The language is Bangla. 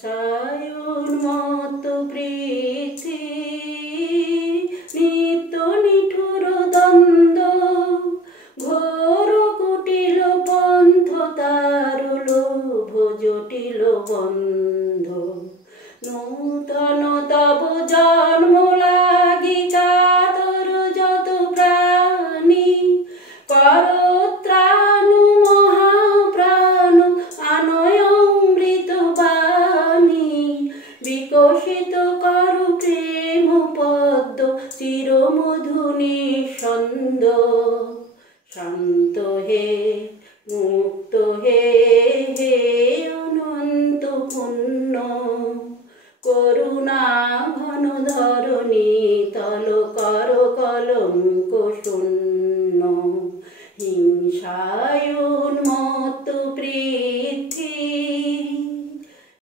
সায়ুন্মত্ত প্রীতি নিত্য নিঠুর দ্বন্দ্ব ঘোর কুটিল পন্থ তার লোভ জটিল বন্ধ নূতন তব জন্ম লাগি কাতর যত প্রাণী করত্রাণ মহাপ্রাণ আনয় অমৃত বাণী বিকশিত করু প্রেম পদ্ম চির মধু নিঃসন্দ শান্ত হে মুক্ত হে হে অনন্ত পুণ্য করুণা ঘন ধরণী তল